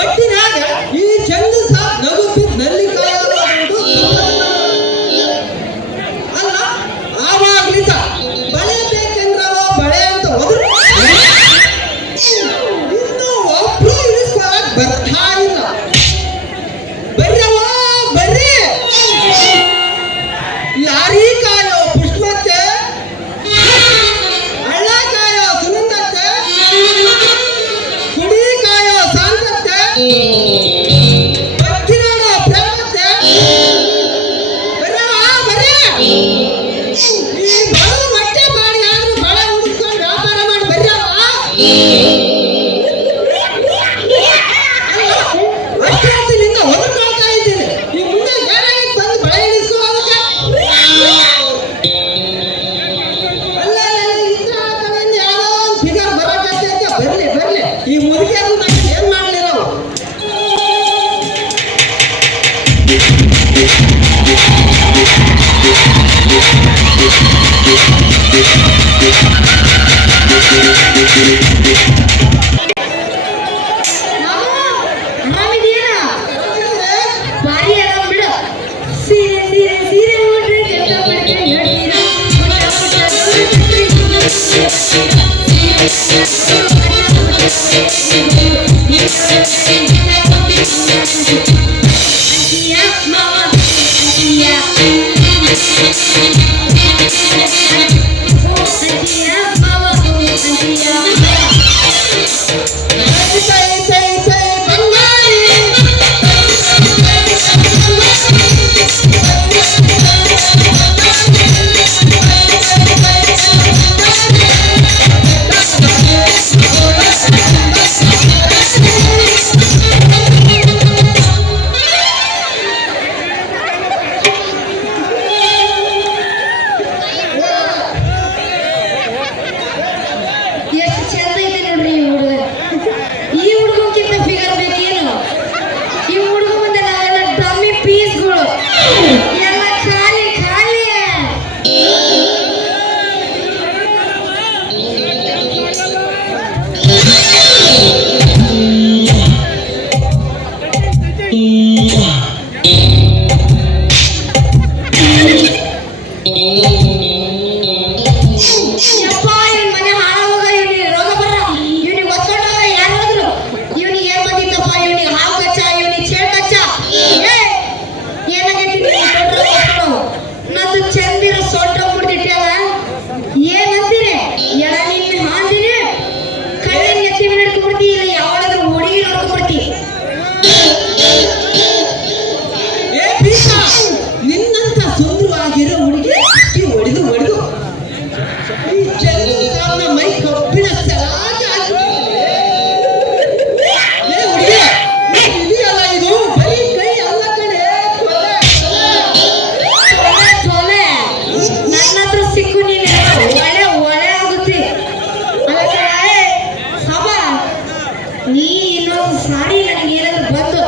ಒಟ್ಟಿನಾಗ ಈ ಚಂದ ನಗುತ್ತಿ ನಲ್ಲಿ ಅಲ್ಲ ಆವಾಗ್ಲಿಂದ ಬಳೆ ಬೇಕೆಂದ್ರವ ಬಳೆ ಅಂತ ಹೋದ್ರು ಇನ್ನು ಒಬ್ರು ಇಳಿಸ್ಕೊಳಕ್ ಬರ್ತಾ ಇಲ್ಲ. ಬರ್ರವ ಬರ್ರಿ, ಲಾರಿ ಕಾಯೋ ಪುಷ್ಪತ್ತೆ, ಹಳ್ಳ ಕಾಯೋ ಸುನಂದತ್ತೆ, ಕುಡಿ ಕಾಯೋ ಸಾಂತತ್ತೆ, ಭಕ್ತಿನಾಡೋ ಪ್ರೇಮತ್ತೆ, ಬರ್ರವ ಬರ್ರಿ. ಈ ಬಡವ ಹೊಟ್ಟೆ ಬಾಡಿ ಆದ್ರೂ ಬಳೆ ಹುಡುಕೊಂಡು ವ್ಯಾಪಾರ ಮಾಡಿ ಬರ್ರವ. ಅಷ್ಟೊತ್ತಿನಿಂದ ಹೊರಡ್ಕೊಳ್ತಾ ಇದ್ದೀನಿ. ಈ ಮುಂದೆ ಏನಾಗಿತ್ತು ಬಂದು ಬಳೆ ಇಳಿಸ್ಕೊಳ್ಳೋದಕ್ಕೆ? ಅಲ್ಲ ಇದ್ರ ಕಡೆಯಿಂದ ಯಾವುದೋ ಒಂದು ಫಿಗರ್ ಬರೋಕತ್ತೆ ಅಂತ ಬರ್ಲಿ ಬರ್ಲಿ. ಈ ಮುದುಕಿಯರು ನಾನು ಏನ್ ಮಾಡಲಿ ನಾವು? ಭಾರಿ ಆರಾಮ್ ಬಿಡು. ಸೀರೆ ಸೀರೆ ಸೀರೆ ನೋಡ್ರಿ ಕೆಟ್ಟ ಮಾಡ್ಕೊಂಡು ಹೇಳ್ತೀರಾ. ಅಂತೀಯ ಮಾವ ಅಂತೀಯ ಅಂತೀಯ ಮಾವ ಅಂತೀಯ ಜೈ ಜೈ ಜೈ ಬಂಗಾರಿ. ಎಷ್ಟು ಚಂದ ಐತೆ ನೋಡ್ರಿ ಈ ಹುಡುಗ. ಈ ಹುಡುಗಕ್ಕಿಂತ ಫಿಗರ್ ಬೇಕೇನು? ಈ ಹುಡುಗ ಮುಂದೆ ನಾವೆಲ್ಲ ಡಮ್ಮಿ ಪೀಸ್ಗಳು, ಎಲ್ಲ ಖಾಲಿ ಖಾಲಿ. ಯಪ್ಪ ಇವ್ನ ಮನೆ ಹಾಳಾಗೋಗ, ಇವ್ನಿಗೆ ರೋಗ ಬರ್ರ, ಇವ್ನಿಗೆ ಒತ್ಕೊಂಡೋಗ. ಯಾರು ಹೇಳಿದ್ರು? ಇವ್ನಿಗೆ ಏನ್ ಬಂದಿತ್ತಪ್ಪ? ಇವ್ನಿಗೆ ಹಾವು ಕಚ್ಚ, ಇವ್ನಿಗೆ ಚೇಳು ಕಚ್ಚ. ಏನಾಗೈತಿ ನಂದು ಚಂದಿರ ಸೊಂಟ ಮುಡ್ದಿಟ್ಟಲ್ಲ. ಏನಂತೀರಿ? ಎಡ ನಿನ್ನ ಹಾಂದಿನಿ ಕಣ್ಣಿನ ಎತ್ತಿ ಹಿಡ್ಕೊಂಡ್ಬಿಡ್ತಿ, ಇಲ್ಲ ಯಾವಳಾದ್ರೂ ಹುಡುಗಿ ನೋಡ್ಕೊಂಡ್ಬಿಡ್ತಿ. ಏ ಪೀಸ, ನಿನ್ನಂತ ಸುಂದರವಾಗಿರೋ ಹುಡುಗಿ ಹೊಡೆದು ಹೊಡೆದು ಈ ಚಂದ್ರನ ಮೈ ಕಬ್ಬಿಣ ಸಲಾಗಿ ಆಗ್ಬಿಟ್ಟಿದೆ. ಏ ಹುಡುಗಿ, ಇದೆಯಲ್ಲ ಇದು ಬರೀ ಕೈ ಅಲ್ಲ ಕಣೆ, ಕೊಲೆ. ತೊಲೆ ನನ್ನ ಹತ್ರ ಸಿಕ್ಕು ನೀನು ಒಳ್ಳೆ ಒಳ್ಳೆ ಆಗುತ್ತೆ. ಅದಕ್ಕೆ ಸಭ ನೀ ಇನ್ನೊಂದು ಸಾರಿ ನನಗೆ ಏನಾದ್ರು ಬಂದು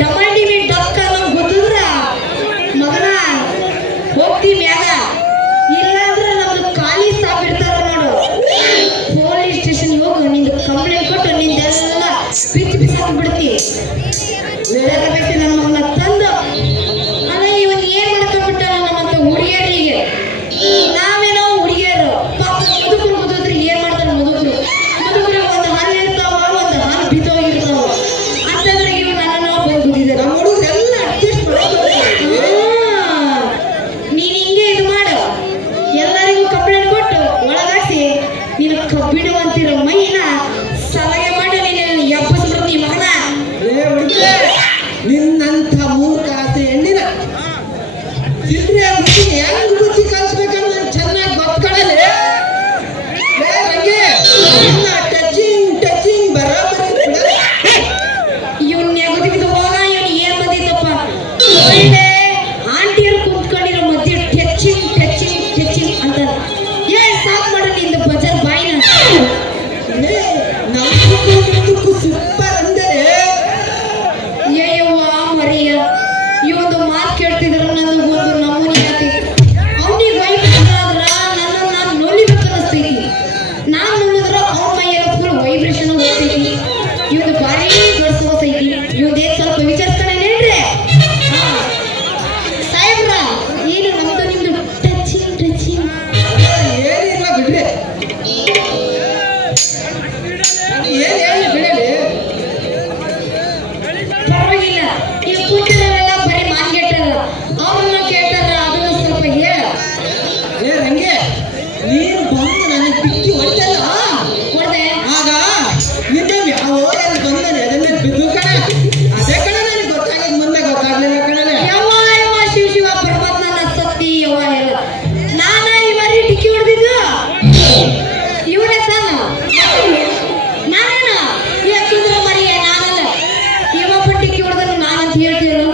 ಡಬಲ್ ಟಿವಿ ಡಕ್ ಅನ್ನೋ ಗೊತ್ತಿದ್ರ ಮಗನ ಹೋಗ್ತಿ ಮ್ಯಾಗ. ಇಲ್ಲಾಂದ್ರೆ ನಮ್ದು ಖಾಲಿ ಸಾಪ್ ಇರ್ತಾರ ನೋಡು, ಪೊಲೀಸ್ ಸ್ಟೇಷನ್ ಹೋಗು, ನಿಂದು ಕಂಪ್ಲೇಂಟ್ ಕೊಟ್ಟು ನಿಂದೆಲ್ಲ ಬಿಚ್ಚಿ ಬಿಸಾಕಿ ಬಿಡ್ತಿ. ಬೇರೆ ನನ್ನ ಮಗನ ತಂದು ಅಲ್ಲ ಇವನ್ ಏನ್ ಮಾಡ್ಕೊಂಡ್ಬಿಟ್ಟ ನಮ್ಮಂತ ಹುಡುಗಿಯರಿಗೆ. ನಾವೇನೋ ಹುಡುಗಿಯರು ಪಾಪ ಮುದುಕರು ಮುದುಕ್ರು ಏನ್ ಮಾಡ್ತಾರೆ? ಮುದುಕರು ಒಂದು ಹಾಲು ಇರ್ತಾವ, ಒಂದು ಹಾಲು ಬಿದ್ದೋಗಿರ್ತಾವ. ಅಂತಂದ್ರೆ ಇವ್ ನನ್ನನ್ನು ಬಂದಿದ್ದಾರೆ. ನಮ್ಮ ಹುಡುಗರೆಲ್ಲ ಅಡ್ಜಸ್ಟ್ ಮಾಡ್ತಾರೆ. ನೀನ್ ಹಿಂಗೆ ಇದು ಮಾಡು, ಎಲ್ಲರಿಗೂ ಕಂಪ್ಲೇಂಟ್ ಕೊಟ್ಟು ಒಳಗಾಸಿ ನೀನು ಕಬ್ಬಿಡುವಂತಿರೋ ಮೈನ ಸಲಹೆ ಮಾಡಿ ನೀನು ಎಬ್ಬಸ್ಬಿಡ್ತಿ ಮಗನ. ಏ ಹುಡುಗಿ, ನಿನ್ನಂಥ ಮೂರ್ಖ ಆಸೆ ಹೆಣ್ಣಿನ ಚಿಲ್ರೆ ಹುಡುಗಿ ಹೆಂಗ್ ಬುದ್ಧಿ ಕಲಿಸ್ಬೇಕಂತ ಚೆನ್ನಾಗಿ ಗೊತ್ಕೊಳ್ಳಲಿ. ಏ ರಂಗೆ, ನಿನ್ನ ಟಚಿಂಗ್ ಬರಾಬರಿ ಹೋಗಿ ಬಂದಾನೆ ಅದ್ರ ಮೇಲೆ ಬಿದ್ದು ಕಣ ಅದೇ ಕಣ ನನಗೆ ಗೊತ್ತಾಗಿದ್ ಮುಂದೆ ಗೊತ್ತಾಗ್ಲಿಲ್ಲ ಕಣಲೆ ಯವ್ವ ಯವ್ವ ಶಿವ ಶಿವ ಪರಮಾತ್ಮ ನನ್ನ ಸತ್ತಿ ಯವ್ವ ಹೇಳ ನಾನ ಈ ಬಾರಿ ಟಿಕ್ಕಿ ಹೊಡೆದಿದ್ದು ಇವನೇ ತಾನ ನಾನೇನ ಯಾಕಂದ್ರೆ ಮರಿಯ ನಾನಲ್ಲ ಇವಪ್ಪ ಟಿಕ್ಕಿ ಹೊಡೆದನು ನಾನಂತ ಹೇಳ್ತೀನು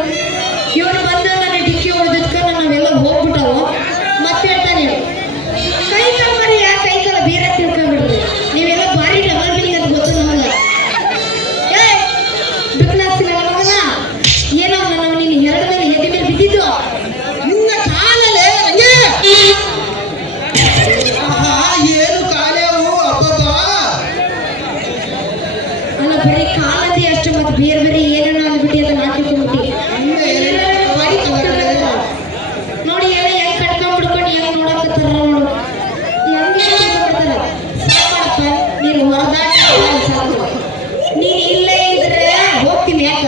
ಇವನು ಬಂದ ನನ್ನ ಟಿಕ್ಕಿ ಹೊಡೆದಕ್ಕ ನಾವೆಲ್ಲ ಹೋಗ್ಬಿಟ್ಟವು ಮತ್ತೆ ಹೇಳ್ತಾನೆ ಕೈ ಕಾಲ ಮರಿಯ ಕೈ ಕಾಲ ಬೇರೆ ತಿಳ್ಕೊಂಡ್ಬಿಡ್ರಿ ನೀವೆಲ್ಲ ಭಾರಿ ಡಬಲ್ ಬಿಲ್ಲಿಂಗ್ ಅಂತ ಗೊತ್ತು ನಮಗೆ ಏ ಬಿಕ್ಲಾಸ್ತಿನ ಮಗನ ಏನೋ ನಾವು ನಿನ್ನ ಎರಡು ಮೇಲೆ ಎದೆ ಮೇಲೆ ಬಿದ್ದಿದ್ದು ನಿನ್ನ ಕಾಲಲ್ಲೇ ಹಂಗೆ ಆಹಾ ಏನು ಕಾಲೇವು ಅಬ್ಬಬ್ಬಾ ಅಲ್ಲ ಬರೀ ಕಾಲದಿ ಅಷ್ಟು ಮತ್ತೆ ಬೇರೆ ಬೇರೆ ಏನೇನೋ ಅಂದ್ಬಿಟ್ಟು ಅಂತ ನಾಟಿಕೊಂಡ್ಬಿಟ್ಟು ನೋಡಿ ಎಲ್ಲ ಹೆಂಗ್ ಕಟ್ಕೊಂಡ್ ಬಿಡ್ಕೊಂಡು ಹೆಂಗ್ ನೋಡಕತ್ತಾರ ನೋಡು ಹೆಂಗೆ ನೋಡ್ತಾರ ಸಾಕಪ್ಪ ನೀನು ಹೊರದಾಟ ಸಾಕು ನೀನ್ ಇಲ್ಲೇ ಇದ್ರೆ ಹೋಗ್ತೀನಿ ಯಾಕ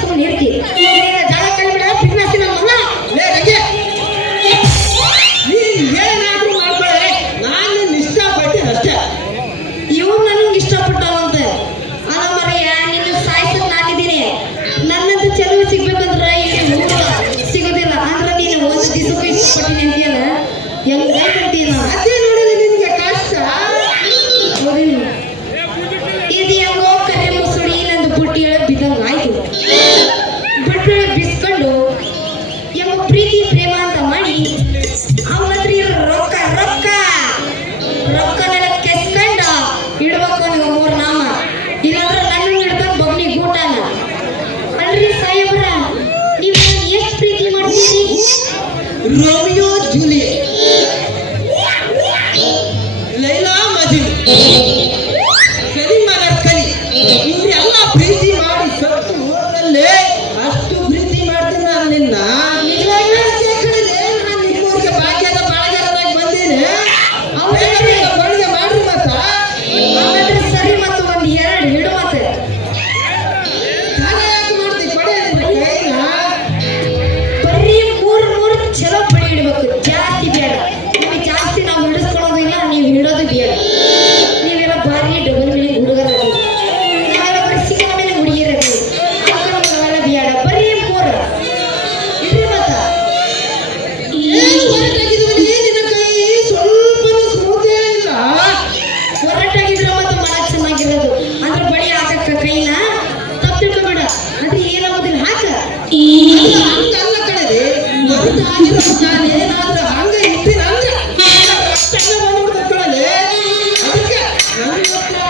ಸುಮ್ಮನೆ ಇರ್ತೀನಿ ಜಾಗ ಕಂಡ್ಬಿಡ ಬಿಗ್ನಾಸಿ ನಮ್ಮ ಮಗ ಲೇ ಹಂಗೆ ನೀನ್ ಏನಾದ್ರೂ ಮಾಡ್ಕೊಳ್ಳೆ ನಾನು ನಿನ್ನ ಇಷ್ಟಪಡ್ತೀನಿ ಅಷ್ಟೇ ಇವ್ರು ನನಗೆ ಇಷ್ಟಪಟ್ಟವಂತೆ ಅಲ್ಲ ಮರಯ್ಯ ನಿನ್ನ ಸಾಯ್ಸಕ್ ನಾನಿದ್ದೀನಿ ನನ್ನಂತ ಚೆಲುವು ಸಿಗ್ಬೇಕಂದ್ರೆ ಇಲ್ಲಿ ಊಟ ಸಿಗೋದಿಲ್ಲ ಅಂದ್ರೆ ನೀನು ಒಂದು ದಿವಸಕ್ಕೂ ಇಷ್ಟಪಟ್ಟಿನಿ ಅಂತೀಯಲ್ಲ ಹೆಂಗ್ ಬೇಕಂತೀಯ ಅದೇ ನೋಡಿದ್ರೆ ನಿನ್ಗೆ ಕಷ್ಟ ಇದು ಹೆಂಗೋ ಕರೆ ಮುಸುಡಿ ನಂದು ಬುಟ್ಟಿ ಹೇಳ ಬಿದ್ದಂಗ ಆಯ್ತು ಬುಟ್ಟಿ ಬಿಸ್ಕೊಂಡು ಹೆಂಗೋ ಪ್ರೀತಿ ಪ್ರೇಮ ಅಂತ ಮಾಡಿ ಅವನ ಹತ್ರ ಇರೋ ರೊಕ್ಕ ರೊಕ್ಕ ರೊಕ್ಕನೆಲ್ಲ ಕೆಸ್ಕೊಂಡ ಇಡ್ಬೇಕು ಅವನಿಗೆ ಮೂರು ನಾಮ ಇಲ್ಲಾಂದ್ರೆ ನನ್ನ ಹಿಡ್ಕೊಂಡು ಬಗ್ನಿ ಗೂಟಾನ ಅಲ್ರಿ ಸಾಹೇಬ್ರ ನೀವು ಎಷ್ಟು ಪ್ರೀತಿ ಮಾಡ್ತೀರಿ ರೋಮಿಯೋ ಜೂಲಿಯಟ್ ಲೈಲಾ ಮಜ್ನು ಸಲಿಮಾನ ಕಲಿ ಇವರೆಲ್ಲ ಪ್ರೀತಿ ಮಾಡಿ ಸತ್ತು ಹೋದಲ್ಲೇ ಅಷ್ಟು ಪ್ರೀತಿ ಮಾಡ್ತೀನಿ ನಾನು ನಿನ್ನ ನಾನು ನಿಮ್ಮೂರಿಗೆ ಭಾಗ್ಯದ ಬಾಳಗಾರನಾಗಿ ಬಂದೀನಿ ಅವಳಿಗೆ ಮಾಡ್ರಿ ಮತ್ತ ಹಾಗಾದ್ರೆ ಸರಿ ಮತ್ತು ಒಂದು ಎರಡು ಹಿಡು ಮತ್ತೆ ಕಾಲ ಯಾಕೆ ಮಾಡ್ತಿ ಪಡೆಯೋದಿಲ್ಲ ಕೈನ ಬರೀ ಮೂರು ಮೂರು ಚಲೋ ಬಡಿ ಇಡ್ಬೇಕು ಜಾಸ್ತಿ ಬೇಡ ನಿಮಗೆ ಜಾಸ್ತಿ ನಾವು ಹಿಡಿಸ್ಕೊಳ್ಳೋದಿಲ್ಲ ನೀವು ಹಿಡೋದು ಬೇಡ ನೀವೆಲ್ಲ ಭಾರಿ ಡಬಲ್ ಮೀನಿಂಗ್ ಹುಡುಗರಾಗಿ ನಾವೆಲ್ಲ ಬರೀ ಸಿಕ್ಕ ಮೇಲೆ ಹುಡುಗಿರಾಗಿ ಅದಕ್ಕೆ ನಮಗೆಲ್ಲ ಬೇಡ ಬರೀ ಮೂರು ಇಡ್ರಿ ಮತ್ತ ಏನು ಹೊರಟಾಗಿದ್ವಲ್ಲಿ ನಿನ್ನ ಕೈ ಸ್ವಲ್ಪ ಸ್ಮೂತೇ ಇಲ್ಲ ಹೊರಟಾಗಿದ್ರೆ ಮತ್ತೆ ಮಾಡಕ್ ಚೆನ್ನಾಗಿರೋದು ಅಂದ್ರೆ ಬಡಿ ಹಾಕಕ್ಕ ಕೈನ ತಪ್ಪು ತಿಳ್ಕೊಬೇಡ ಅಂದ್ರೆ ಏನಾಗೋದಿಲ್ಲ ಹಾಕ ಹಂಗಲ್ಲ ಕಣದೆ ಹೊರಟಾಗಿರೋ ನಾನು ಏನಾದ್ರೂ ಹಂಗ ಇಟ್ಟಿನ ಅಂದ್ರೆ ರಕ್ತನೇ ಬಂದ್ಬಿಡ್ತದೆ ಕಣದೆ ಅದಕ್ಕೆ ನನ್ನ ಹತ್ರ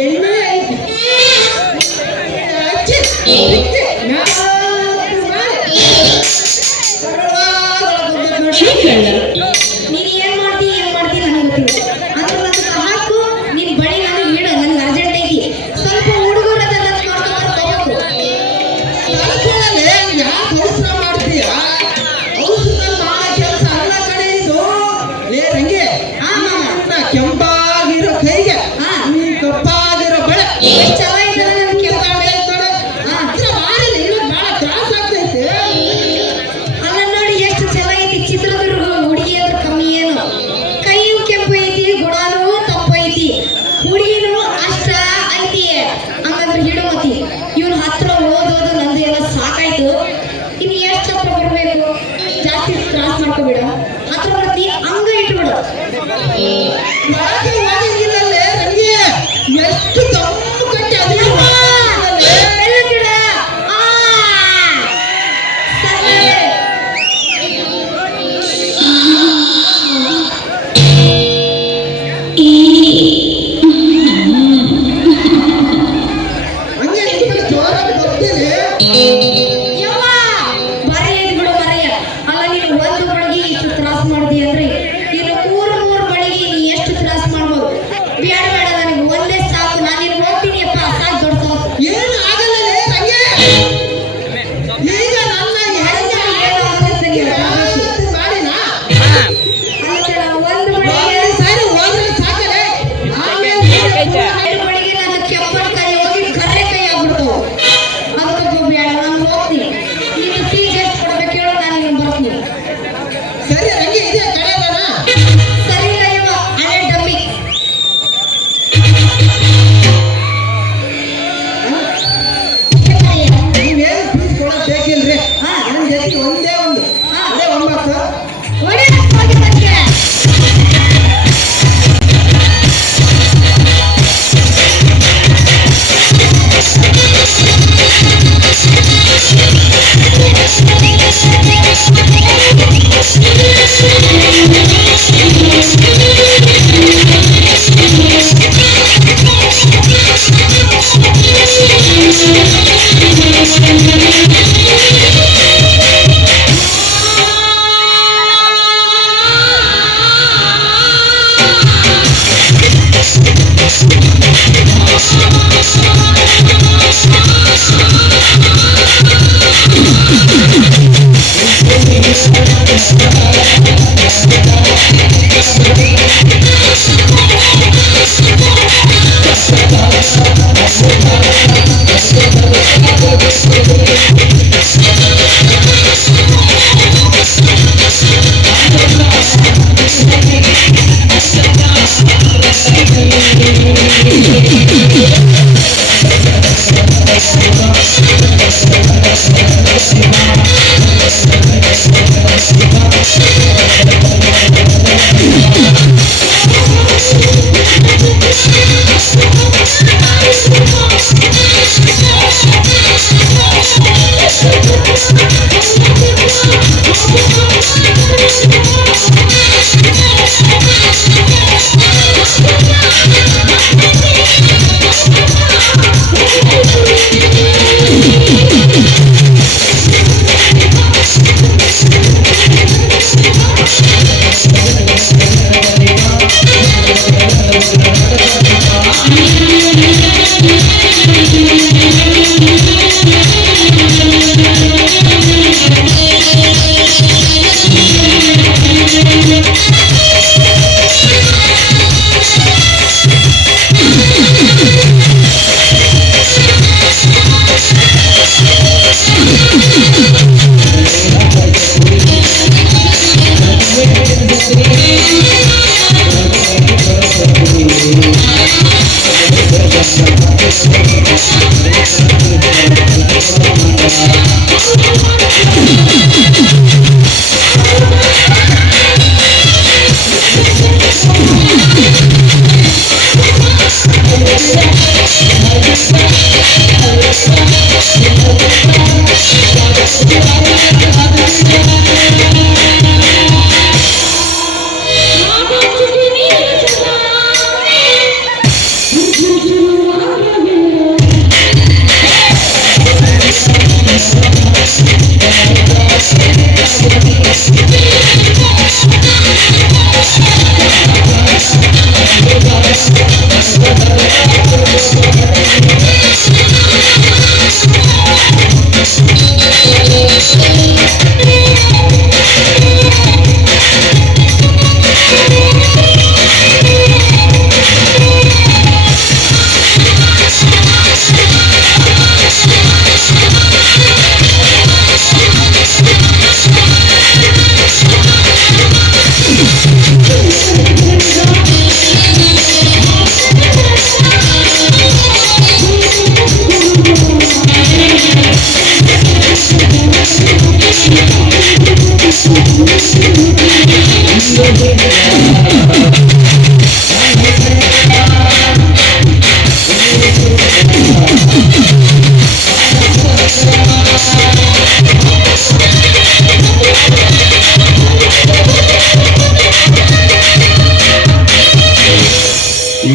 ಎಣ್ಣೆ ಐತಿ ಹಚ್ಚಿ, ಇಕ್ಕಿ, ನಾಲ್ಕು ಮಾಡಿ ಸರಳವಾಗಿ ನೋಡಿ. ನೀನ್ ಏನ್ ಮಾಡ್ತಿ ನನಗೆ ಗೊತ್ತಿಲ್ಲ ಅಂದ್ರೆ ನನ್ನ ಹಾಕು ನೀನ್ ಬಡಿ ನನಗೆ ಇಡು ನನಗೆ ಅರ್ಜೆಂಟ್ ಐತಿ ಸ್ವಲ್ಪ ಹುಡುಗರ ನೋಡ್ಕೊಂಡು ತಡ್ಕೊಳ್ಳಲೆ, ಯಾಕೆ ಅವಸರ ಮಾಡ್ತೀಯ? ಅವಸರ ಮಾಡೋ ಕೆಲಸ ಅಲ್ಲ ಕಣೆ ಇದು. ಲೇ ರಂಗೆ, ನಿನ್ನ ಕೆಂಪಾಗಿರೋ ಕೈಗೆ ಹಾ. ನೀ ಕಪ್ಪಾಗಿರೋ ಬಳೆ ಎಷ್ಟು ಚೆನ್ನಾಗಿದ್ದಾರೆ ನನ್ನ ಕೆಂಪ ಹತ್ರ ಮಾಡಿಲ್ಲ, ಇನ್ನು ಬಹಳ ತ್ರಾಸ ಆಗ್ತೈತೆ. ಅಲ್ಲ ನೋಡಿ ಎಷ್ಟು ಚೆನ್ನಾಗೈತಿ ಚಿತ್ರದುರ್ಗ ಹುಡುಗಿ ಅಂದ್ರೆ ಕಮ್ಮಿ ಏನು ಕೈಯು ಕೆಂಪು ಐತಿ ಗುಣಾನು ತಂಪು ಐತಿ ಹುಡುಗಿನೂ ಅಷ್ಟ ಐತಿ ಹಂಗಂದ್ರೆ ಹಿಡು ಮತಿ ಇವನ್ ಹತ್ರ ಓದೋದು ನಂದು ಎಲ್ಲ ಸಾಕಾಯ್ತು ಇನ್ನು ಎಷ್ಟು ಹತ್ರ ಬರ್ಬೇಕು ಜಾಸ್ತಿ ಕ್ರಾಸ್ ಮಾಡ್ಕೋಬೇಡ ಹತ್ರ ಬರ್ತಿ ಹಂಗ ಇಟ್ಬಿಡು ಒಳಗೆ ಹೋಗಿಲ್ಲಲ್ಲೇ ರಂಗೆ, ಎಷ್ಟು ದಮ್ಮು ಕಟ್ಟಿ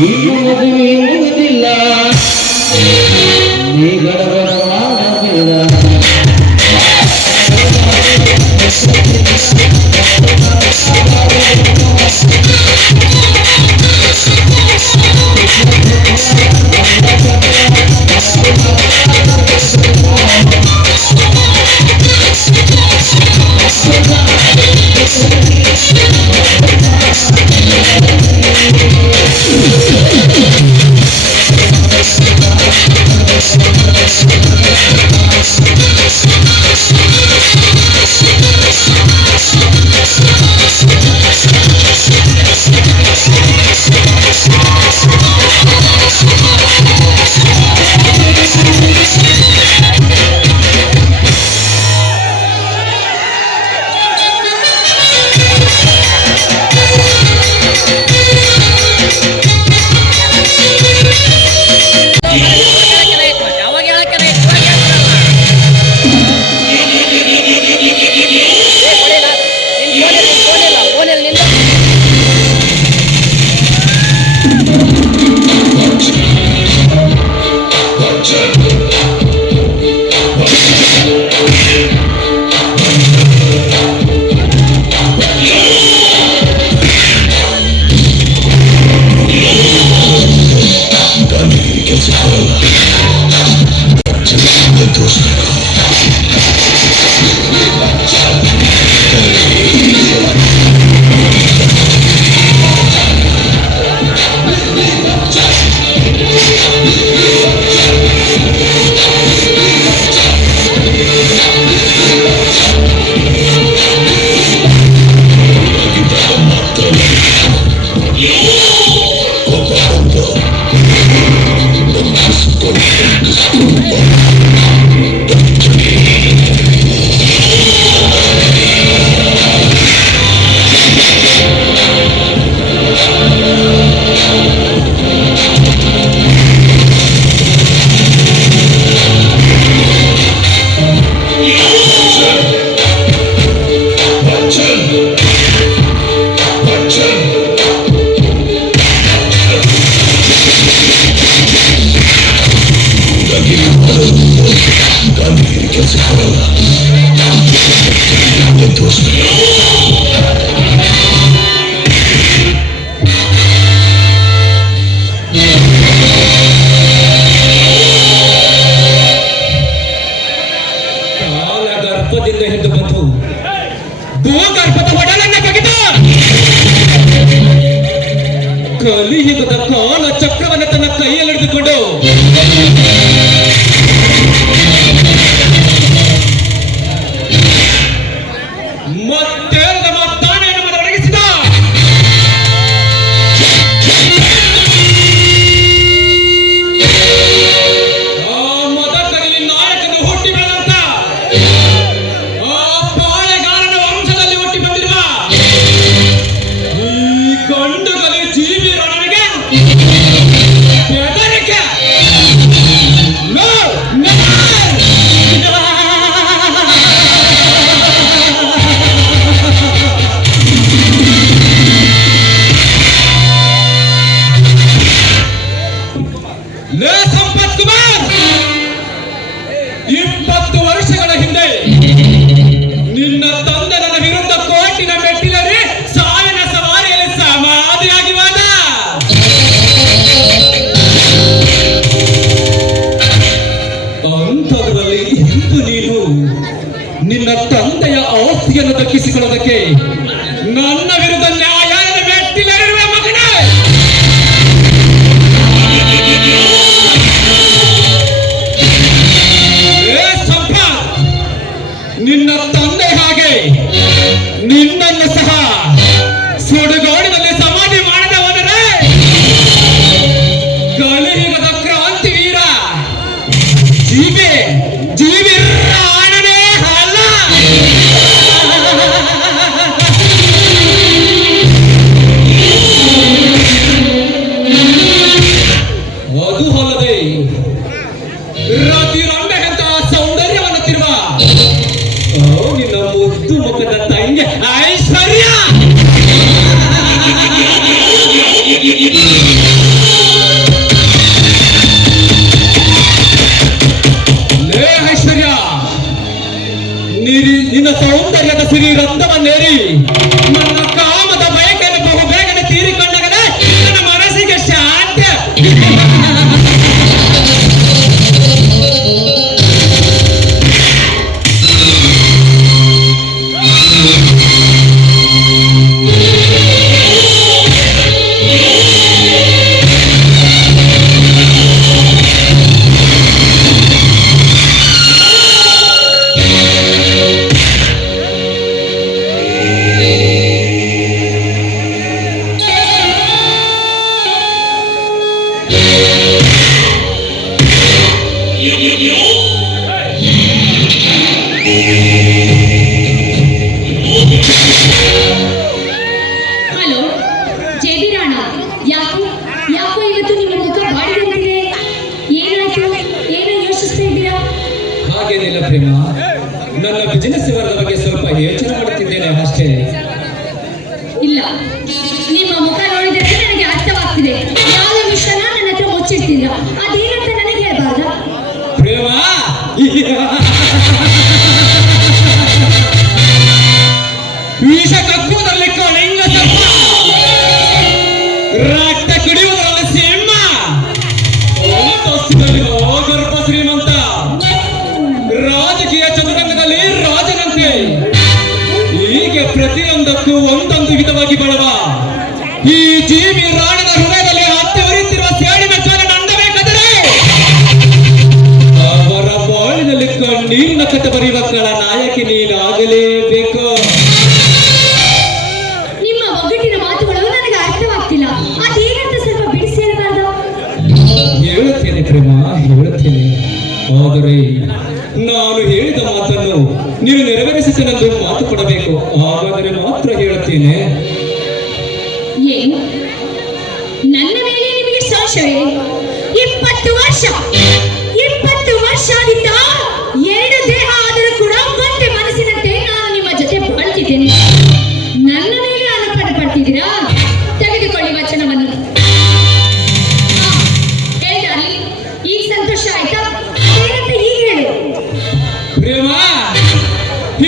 ಈಗ ಮದುವೆ ಮುಗಿದಿಲ್ಲ, ನೀ ಗಡಬಡ ಮಾಡಬೇಡ. ಕೆಲಸ ಕೊಡಲ್ಲ. ಯಾವುದೇ ತೋರಿಸ್ಬೇಕು. ಗರ್ಭದಿಂದ ಹಿಡಿದು ಬಂತು ಭೂಗರ್ಭದ ಒಡಲನ್ನ ಬಗೆದು ಕಲಿಯುಗದ ಕಾಲ ಚಕ್ರವನ್ನು ತನ್ನ ಕೈಯಲ್ಲಿ ಹಿಡಿದುಕೊಂಡು ಮತ್ತೇರದ ಮತ್ತಾನೆಯನ್ನು ಮನವೊಡಗಿಸಿದ ಆ ಮದಕರಲ್ಲಿ ನಾಯಕನು ಹುಟ್ಟಿ ಬೆಳೆದಂತ ಆ ಪಾಳೆಗಾರನ ವಂಶದಲ್ಲಿ ಹುಟ್ಟಿ ಬಂದಿರುವ ಈ ಗಂಡುಗಲಿ ಜೀವಿ ರಣನಿಗೆ ಬೆದರಿಕೆ ನೋ ಲೇ ಸಂಪತ್ ಕುಮಾರ್, 20 ವರ್ಷಗಳ ಹಿಂದೆ ನಿನ್ನ ತಂದೆ ನನ್ನ ವಿರುದ್ಧ ಕೋರ್ಟಿನ ಮೆಟ್ಟಿಲಲ್ಲಿ ಸಾವಿನ ಸವಾರಿಯಲ್ಲಿ ಸಮಾಧಿಯಾಗಿ ಹೋದ. ಅಂಥದ್ರಲ್ಲಿ ಇಂದು ನೀನು ನಿನ್ನ ತಂದೆಯ ಆಸ್ತಿಯನ್ನು ದಕ್ಕಿಸಿಕೊಳ್ಳೋದಕ್ಕೆ ನನ್ನ ವಿರುದ್ಧ ನ್ಯಾಯಾಲಯದ ಮೆಟ್ಟಿಲಲ್ಲಿರುವ ಮಗನೇ. ಏ ಸಂಪತ್, ನಿನ್ನ ತಂದೆ ಹಾಗೆ ನಿನ್ನನ್ನು ಸಹ ಸುಡುಗಾಡಿನಲ್ಲಿ ಸಮಾಧಿ ಮಾಡದೆ ಹೋದರೆ ಕಲಿಯುಗದ ಕ್ರಾಂತಿ ವೀರ ಜೀವಿ ಜೀವಿ ರಾಣನೇ ಅಲ್ಲ. ಅದು ಅಲ್ಲದೆ ರತಿರಂಬೆಯಂತಹ ಸೌಂದರ್ಯವನ್ನು ತಿರುವ ನಿನ್ನ ಮುದ್ದು ಮುಖದ ತಂಗಿ ಐಶ್ವರ್ಯ. ಲೇ ಐಶ್ವರ್ಯ, ನಿನ್ನ ಸೌಂದರ್ಯದ ಸಿರಿ ರಕ್ತವನ್ನೇರಿ ನನ್ನ ಕಾಮದ ಬಯಕೆಯನ್ನು ಬಹು ಬೇಗನೆ ತೀರಿಕೊಂಡಾಗಲೇ ನನ್ನ ಮನಸ್ಸಿಗೆ ಶಾಂತಿ. ಹಲೋ ಜೇಬಿ ರಾಣ, ಯಾಕೋ ಯಾಕೋ ಇವತ್ತು ನಿಮ್ಮ ಮುಖ ಬಾಡಿದಂತಿದೆ. ಏನಾಯ್ತು? ಏನೋ ಯೋಚಿಸ್ತಾ ಇದ್ದೀರಾ? ಹಾಗೇನಿಲ್ಲ ಪ್ರೇಮ, ನನ್ನ ಬಿಸಿನೆಸ್ ವ್ಯವಹಾರದ ಬಗ್ಗೆ ಸ್ವಲ್ಪ ಯೋಚನೆ ಮಾಡುತ್ತಿದ್ದೇನೆ ಅಷ್ಟೇ. ಇಲ್ಲ, ನಿಮ್ಮ ಮುಖ ನೋಡಿದ್ರೆ ನನಗೆ ಅರ್ಥವಾಗ್ತಿದೆ. ಯಾವ ವಿಷಯನ ನನ್ನ ಹತ್ರ ಮುಚ್ಚಿರ್ತೀರ, ಅದೇನಂತ ನನಗೆ ಹೇಳ್ಬಾರ್ದ? ಪ್ರೇಮ, ವಿಷ ಕಕ್ಕುವುದರಲ್ಲಿ ಲಿಂಗ ಸರ್ಪ, ರಕ್ತ ಕುಡಿಯುವುದರಲ್ಲಿ ಸಿಂಹ, ಅಂತಸ್ತಿನಲ್ಲಿ ಗರ್ಭ ಶ್ರೀಮಂತ, ರಾಜಕೀಯ ಚದುರಂಗದಲ್ಲಿ ರಾಜನಂತೆ, ಹೀಗೆ ಪ್ರತಿಯೊಂದಕ್ಕೂ ಒಂದೊಂದು ವಿಧವಾಗಿ ಬಳವ ಈ ಜೀವಿ ರಾಣದ ಹೃದಯದಲ್ಲಿ ಹತ್ತಿ ಉರಿಯುತ್ತಿರುವ ಸೇಡಿನ ಜ್ವರ ನಂದಬೇಕಾದರೆ ಅವರ ಬಾಳಿನಲ್ಲಿ ಕಣ್ಣೀರಿನ ಕತೆ ಬರೆಯುವ ನಾಯಕಿ ನೀನಾಗಲೇಬೇಕು. ನಿಮ್ಮ ಒಗ್ಗಟ್ಟಿನ ಮಾತುಗಳು ನನಗೆ ಅರ್ಥವಾಗ್ತಿಲ್ಲ. ಅದೇನಂತ ಸ್ವಲ್ಪ ಬಿಡಿಸಿ ಹೇಳ್ಬಾರ್ದ? ಹೇಳುತ್ತೇನೆ ಪ್ರೇಮ, ಹೇಳುತ್ತೇನೆ. ಆದರೆ ನಾನು ಹೇಳಿದ ಮಾತನ್ನು ನೀನು ನೆರವೇರಿಸುತ್ತೇನೆಂದು ಮಾತು ಕೊಡಬೇಕು. ಹಾಗಾದರೆ ಮಾತ್ರ ಹೇಳುತ್ತೇನೆ. ಏನು? ನನ್ನ ಮೇಲೆ ನಿಮಗೆ ಸಂಶಯ? 20 ವರ್ಷದಿಂದ 2 ದೇಹ ಆದರೂ ಕೂಡ ಒಂದೇ ಮನಸ್ಸಿನಂತೆ ನಾನು ನಿಮ್ಮ ಜೊತೆ ಬಾಳ್ತಿದ್ದೇನೆ. ನನ್ನ ಮೇಲೆ ಅನುಮಾನ ಪಡ್ತಿದ್ದೀರಾ? ತೆಗೆದುಕೊಳ್ಳಿ ವಚನವನ್ನು. ಹೇಳ್ದಾರಿ, ಈಗ ಸಂತೋಷ ಆಯ್ತಾ? ಏನಂತ ಈಗ ಹೇಳು. ಪ್ರೇಮ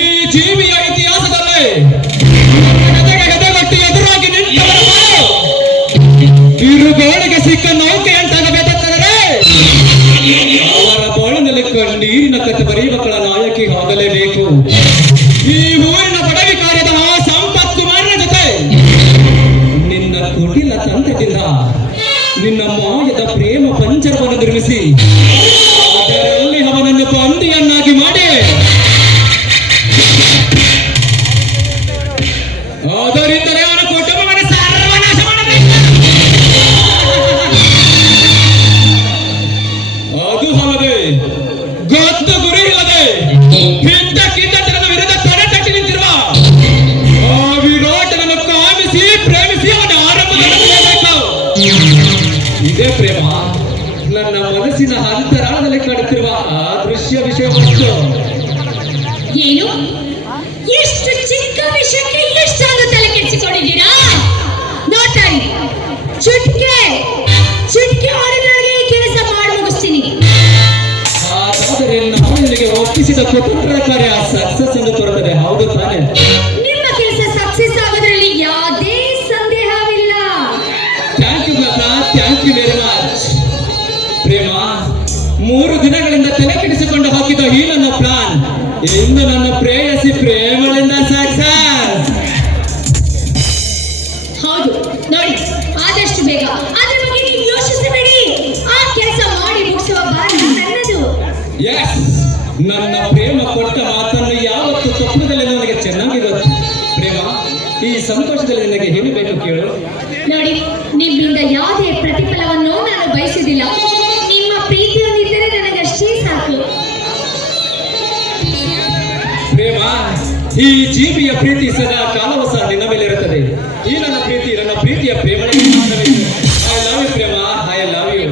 ಈ ಜೀವಿಯ ಇತಿಹಾಸದಲ್ಲಿ ಗದೆಗೆ ಗದೆಗೊಟ್ಟಿ ಎದುರಾಗಿ ನಿಂತವರ ಬಾಳು ಬಿರುಗೋಳಿಗೆ ಸಿಕ್ಕ ನೌಕೆ ಅಂತಾಗಬೇಕಾದರೆ ಅವರ ಬಾಳಿನಲ್ಲಿ ಕಣ್ಣೀರಿನ ಕಥೆ ಬರೆಯುವಗಳ ನಾಯಕಿ ಆಗಲೇಬೇಕು. ಈ ಊರಿನ ಪದವಿ ಕಾರ್ಯದ ಸಂಪತ್ ಕುಮಾರನ ಜೊತೆ ನಿನ್ನ ಕುಟಿಲ ತಂತ್ರದಿಂದ ನಿನ್ನ ಮಾಯದ ಪ್ರೇಮ ಪಂಜರವನ್ನು ನಿರ್ಮಿಸಿ ಅದರಲ್ಲಿ ಅವನನ್ನು ಬಂದಿಯನ್ನಾಗಿ ಮಾಡಿ ಅದರಿಂದಲೇ ಅವನ ಕುಟುಂಬವನ್ನು ಸರ್ವನಾಶ ಮಾಡಬೇಕು. ಅದು ಅಲ್ಲದೆ ಗೊತ್ತು ಗುರಿ ಇಲ್ಲದೆ ಹಿಂದಕ್ಕಿಂತನ ವಿರುದ್ಧ ತಡೆತಟ್ಟಿ ನಿಂತಿರುವ ಆ ವಿರಾಟನನ್ನು ಕಾಮಿಸಿ ಪ್ರೇಮಿಸಿ ಅವನ ಆರಂಭಗೊಳಿಸಬೇಕು. ಇದೇ ಪ್ರೇಮ ನನ್ನ ಮನಸ್ಸಿನ ಅಂತರಾಳದಲ್ಲಿ ಕಾಡುತ್ತಿರುವ ಆ ದೃಶ್ಯ ವಿಷಯ ವಸ್ತು. ಏನು ಎಷ್ಟು ಚಿಕ್ಕ ವಿಷಯಕ್ಕೆ ಎಷ್ಟೊಂದು ತಲೆ ಕೆಡಿಸಿಕೊಂಡಿದ್ದೀರಾ? ನೋಟಾರಿ ಚುಟ್ಕೆ ಚುಟ್ಕೆ ಹೊಡೆದವರಿಗೆ ಈ ಕೆಲಸ ಮಾಡಿ ಮುಗಿಸ್ತೀನಿ. ಆದರೆ ನಾವು ನಿನಗೆ ಒಪ್ಪಿಸಿದ ಕುತಂತ್ರದ ಕಾರ್ಯ ಸಕ್ಸಸ್ ಎಂದು ತೋರುತ್ತದೆ. ಹೌದು ತಾನೆ? ನಿಮ್ಮ ಕೆಲಸ ಸಕ್ಸಸ್ ಆಗೋದ್ರಲ್ಲಿ ಯಾವುದೇ ಸಂದೇಹವಿಲ್ಲ. ಥ್ಯಾಂಕ್ ಯು ಮಾತಾ, thank you very much. Prema 3 ದಿನಗಳಿಂದ ತಲೆ ಕೆಡಿಸಿಕೊಂಡು ಹಾಕಿದ ಈ ನನ್ನ ಪ್ಲಾನ್ ಇಂದು ನನ್ನ ಪ್ರೇಯಸಿ ಪ್ರೇಮಳಿಂದ ಸಕ್ಸಸ್. ಹೌದು ನೋಡಿ, ಆದಷ್ಟು ಬೇಗ ಅದ್ರ ಬಗ್ಗೆ ನೀವು ಯೋಚಿಸಬೇಡಿ. ಆ ಕೆಲಸ ಮಾಡಿ ಮುಗಿಸುವ ಭಾರ ನನ್ನದು. ಎಸ್, ನನ್ನ ಪ್ರೇಮ ಕೊಟ್ಟ ಮಾತನ್ನು ಯಾವತ್ತು ಸ್ವಪ್ನದಲ್ಲಿ ನನಗೆ ಚೆನ್ನಾಗಿ ಗೊತ್ತು. ಪ್ರೇಮ, ಈ ಸಂತೋಷದಲ್ಲಿ ನಿನಗೆ ಏನು ಬೇಕು ಕೇಳು. ನೋಡಿ, ನಿಮ್ಮಿಂದ ಯಾವುದೇ ಪ್ರತಿಫಲವನ್ನು ನಾನು ಬಯಸುವುದಿಲ್ಲ. ನಿಮ್ಮ ಪ್ರೀತಿಯೊಂದಿದ್ದರೆ ನನಗಷ್ಟೇ ಸಾಕು. ಪ್ರೇಮ, ಈ ಜೀವಿಯ ಪ್ರೀತಿ ಸದಾ ಕಾಲವೂ ಸಹ ನಿನ್ನ ಮೇಲೆ ಇರುತ್ತದೆ. ಈ ನನ್ನ ಪ್ರೀತಿಯ ಪ್ರೇಮಳಿಗೆ ಮಾತ್ರವೇ. I love you Prema, I love you.